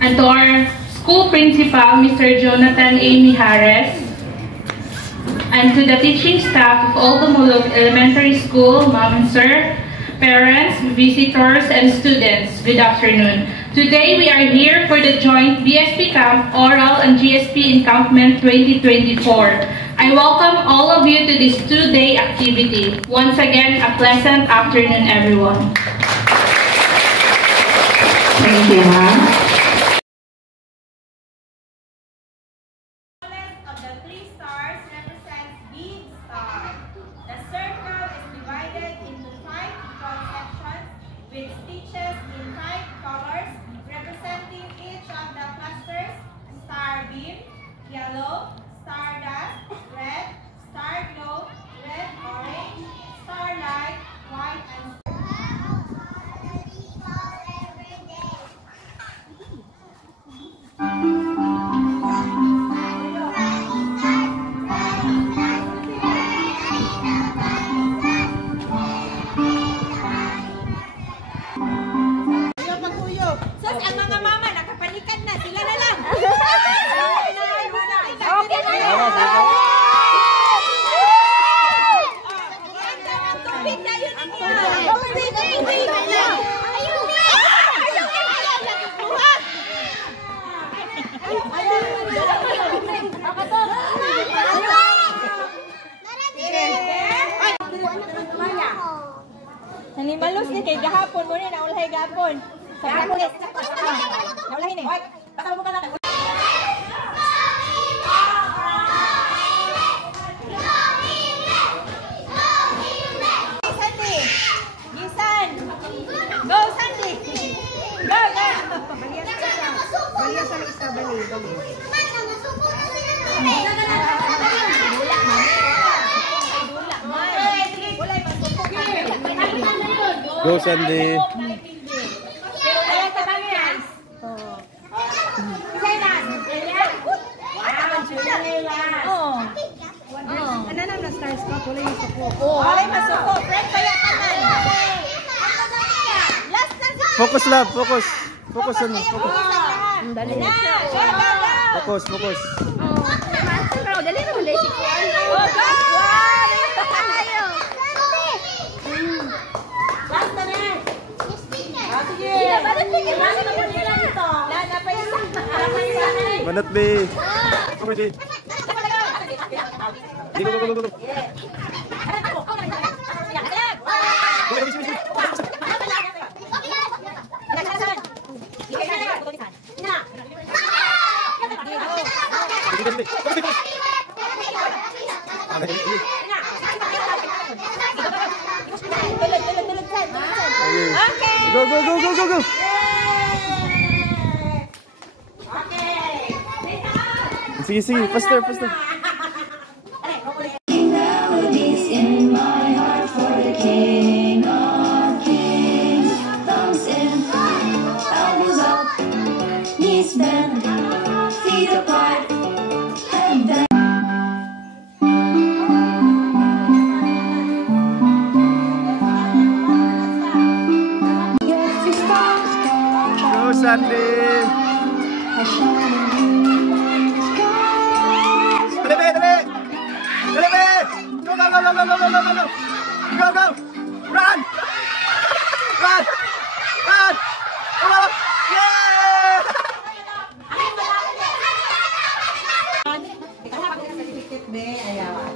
and to our school principal, Mr. Jonathan A. Mijares, and to the teaching staff of Old Dumulog Elementary School, Ma'am and Sir, parents, visitors, and students, good afternoon. Today we are here for the joint BSP Camp Oral and GSP Encampment 2024. I welcome all of you to this two-day activity. Once again, a pleasant afternoon, everyone. Thank you, ma'am. Yellow, stardust, red, star glow, red, orange, starlight, white, and sus, ang mga mama nakapanikan na, sila na lang. Okay na yun. Tubig na yun. Nalimalos ni kay gahapon mo rin, naulahay gahapon. Naulahay ni. Pasal mo ka lang. Go, Sandy. Focus, love. Focus. Focus on me. Focus. Focus, focus. Dali na mo, Daisy. Banat, be. Go, go, go, go, go. Go, go, go, go, go, go. Sige, sige, faster, faster. Melodies in my heart for the King of Kings. Thumbs in, elbows up, knees bent, feet apart, head bent. Go, Sandy. Go, go! Run! Run! Run! Come on! Yeah!